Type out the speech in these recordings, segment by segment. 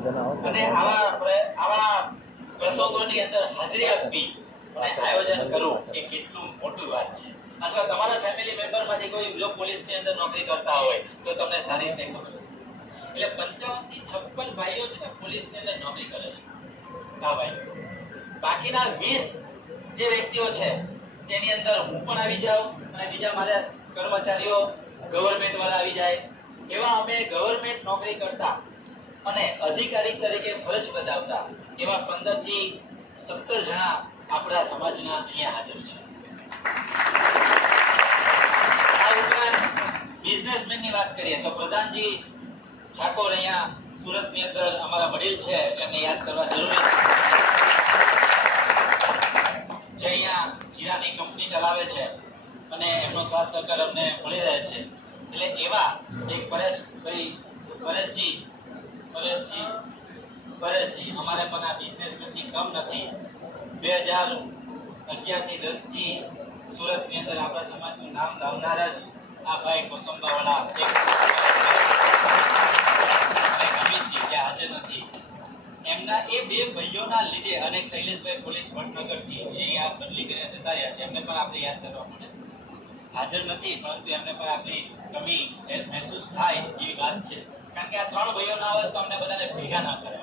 અને આવા પ્રસંગોની અંદર હાજરી આપવી અને આયોજન કરવું એ કેટલું મોટું વાત છે. અથવા તમારા ફેમિલી મેમ્બરમાંથી કોઈ જો પોલીસની અંદર નોકરી કરતા હોય તો તમને સારી રીતે ખબર હશે. એટલે 55 થી 56 ભાઈઓ છે ને પોલીસની અંદર નોકરી કરે છે. હા ભાઈ, બાકીના 20 જે વ્યક્તિઓ છે તેની અંદર હું પણ આવી જાઉં અને બીજા મારા કર્મચારીઓ ગવર્નમેન્ટ વાળા આવી જાય. એવા અમે ગવર્નમેન્ટ નોકરી કરતા અને અધિકારી તરીકે ફરજ બજાવતા એવા 15 થી 17 જણા આપણા સમાજના અહીંયા હાજર છે. આ ઉપરાંત બિઝનેસમેનની વાત કરીએ તો પ્રધાનજી ઠાકોર અહીંયા સુરતની અંદર અમારા વડીલ છે, એમને યાદ કરવા જરૂરી છે, જે અહીંયા હીરાની કંપની ચલાવે છે અને એમનો સાથ સહકાર અમને મળી રહે છે. એટલે એવા એક પરેશજી અમારે પણ આ બિઝનેસમેનથી કમ નથી. 2011 થી 10 થી સુરતની અંદર આપણા સમાજનું નામ લાવનાર જ આ ભાઈ કોસંબાવાળા અમિતજી જે હાજર નથી, એમના એ બે ભાઈઓના લીધે અને શૈલેષભાઈ પોલીસ વડનગરથી અહીંયા બદલી કરીને જતા રહ્યા છે, એમને પણ આપણે યાદ કરવા પડે. હાજર નથી પરંતુ એમને પણ આપણી કમી મહેસૂસ થાય એવી વાત છે. કારણ કે આ 3 ભાઈઓ ના હોત તો અમને બધાને ભેગા ના કરે.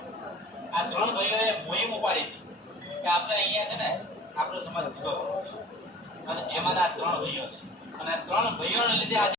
આ 3 ભાઈઓએ મુહિમ ઉપાડી હતી કે આપણે અહીંયા છે ને આપણો સમાજ ભેગો કરવો છે અને એમાંના 3 ભાઈઓ છે અને 3 ભાઈઓને લીધે આજે